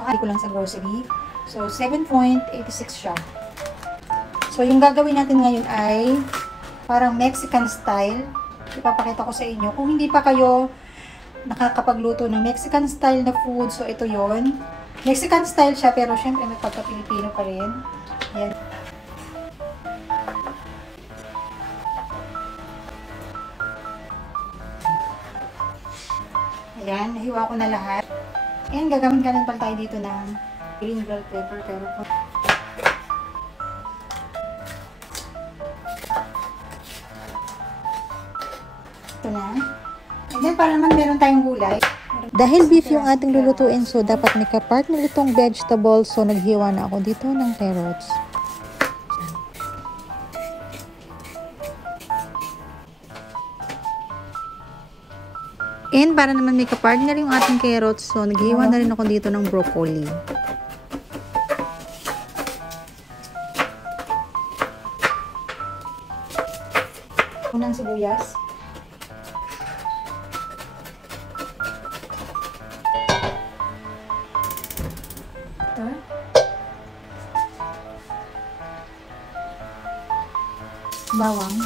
So, ko lang sa grocery. So, 7.86 siya. So, yung gagawin natin ngayon ay parang Mexican style. Ipapakita ko sa inyo. Kung hindi pa kayo nakakapagluto ng Mexican style na food, so ito yon. Mexican style siya, pero syempre may pagka-Pilipino pa rin. Ayan. Ayan, nahiwa ko na lahat. And gagamit ka lang pala tayo dito ng green bell pepper. Pero ito na. And then, para naman meron tayong gulay. Dahil beef yung ating lulutuin, so dapat may kapartner itong vegetable. So, naghiwa na ako dito ng carrots. And para naman may kapartner yung ating carrots, so naghiwa na rin ako dito ng broccoli. Unang sibuyas. Ito. Bawang.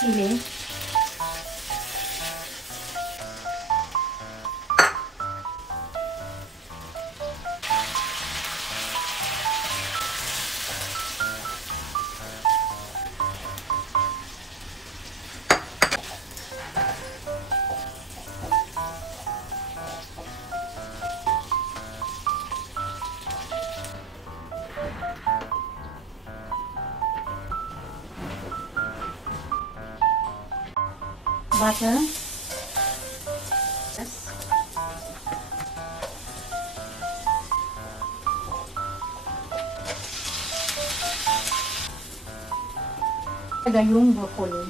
Sili. Butter. Yes. Lagay yung broccoli.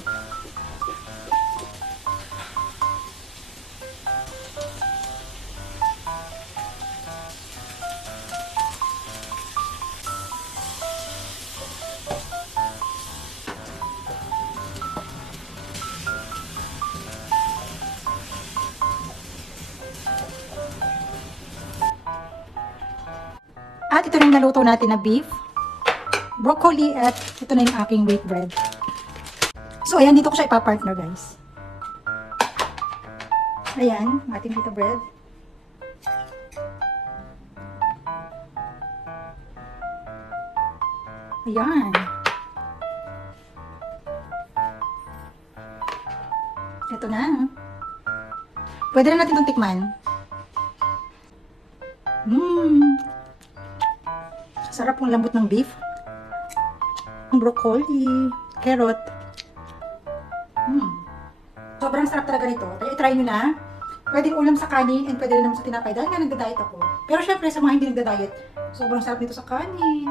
At ito rin naluto natin na beef, broccoli, at ito na yung aking wheat bread. So, ayan, dito ko siya ipapartner, guys. Ayan, ating pita bread. Ayan. Ito na. Pwede na natin itong tikman. Sarap ng lambot ng beef. Broccoli, carrot. Sobrang sarap talaga nito. Kaya i-try nyo na. Pwedeng ulam sa kanin and pwede rin naman sa tinapay. Dahil nga nagda-diet ako. Pero syempre sa mga hindi nagda-diet, sobrang sarap nito sa kanin.